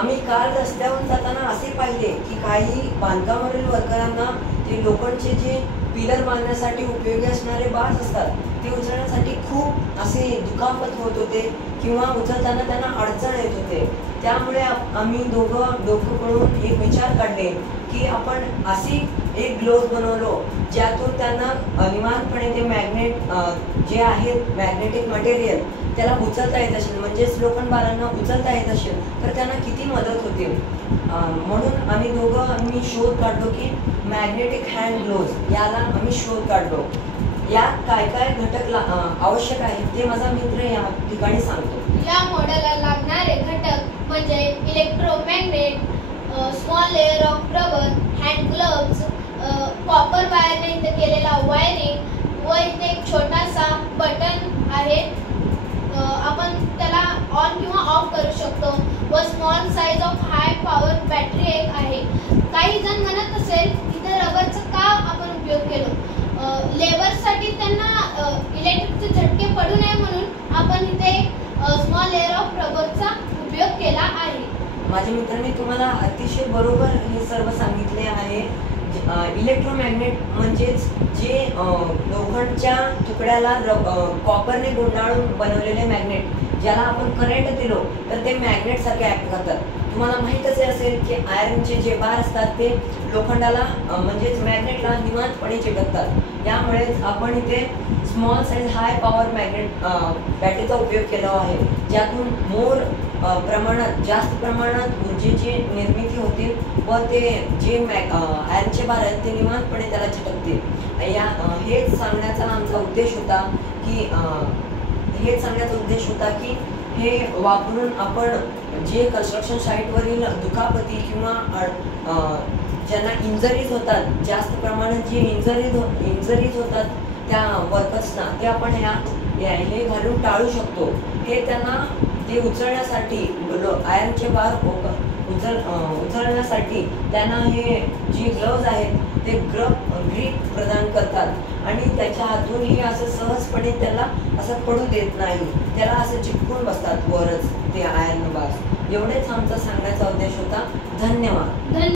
आम्ही काल रस्त्यावरून जाताना असे पाहिले की काही बांधकामावरील वर्करांना ते लोखंडचे जे पिलर बांधण्यासाठी उपयोगी असणारे बार्स असतात ते उचलण्यासाठी खूप असे दुखापत होत होते किंवा उचलताना त्यांना अडचण येत होते। त्यामुळे आम्ही दोघं डोकं करून एक विचार काढले की आपण अशी एक ग्लोव्ज बनवलो ज्यातून त्यांना निवांतपणे ते मॅग्नेट जे आहेत मॅग्नेटिक मटेरियल त्याला उचलता येत असेल, म्हणजेच लोखंड बारांना उचलता येत असेल तर त्यांना किती मदत होते। म्हणून आम्ही दोघं शोध काढलो की मॅग्नेटिक हँड ग्लोव्ज याला आम्ही शोध काढलो। यात काय काय घटक आवश्यक आहेत ते माझा मित्र या ठिकाणी सांगतो। या मॉडेलला लागणारे घटक म्हणजे electromagnet, small layer of rubber, hand gloves, copper वायरने इथे केलेला वायरिंग व इथे एक छोटासा बटन आहे, आपण त्याला ऑन किंवा ऑफ करू शकतो व small size of high power battery एक आहे। काही जण म्हणत असेल इथे रबरचा का आपण उपयोग केला, लेबर्ससाठी त्यांना इलेक्ट्रिकचे झटके पडू नये म्हणून आपण इथे स्मॉल लेयर ऑफ रबरचा उपयोग केला आहे। माझ्या मित्रांनी तुम्हाला अतिशय बरोबर हे सर्व सांगितले आहे। इलेक्ट्रोमॅग्नेट म्हणजेच जे लोखंडच्या तुकड्याला कॉपरने गुंडाळून बनवलेले मॅग्नेट, ज्याला आपण करंट दिलो तर ते मॅग्नेट सारखे ऍक्ट करतात। तुम्हाला माहीतच असेल की आयर्नचे जे बार असतात ते लोखंडाला म्हणजेच मॅग्नेटला निवांतपणे चिकटतात। यामुळे आपण इथे small size high power magnet बॅटरीचा उपयोग केला आहे, ज्यातून जास्त प्रमाणात ऊर्जेची निर्मिती होते व ते जे आयर्नचे बार आहेत ते निवांतपणे त्याला चिकटतील। हेच सांगण्याचा आमचा उद्देश होता की हे वापरून आपण जे कन्स्ट्रक्शन साईटवरील दुखापती किंवा ज्यांना इंजरीज होतात, जास्त प्रमाणात जे इंजरीज होतात त्या वर्कर्सना, ते आपण हे घालून टाळू शकतो। हे त्यांना ते उचलण्यासाठी आयर्नचे बार उचलण्यासाठी त्यांना हे जे ग्लोव्ज आहेत ते ग्रीप प्रदान करतात आणि त्याच्या हातून हे असं सहजपणे त्याला असं पडू देत नाही, त्याला असं चिपकून बसतात वरच ते आयर्न बार। एवढेच आमचा सांगण्याचा उद्देश होता। धन्यवाद।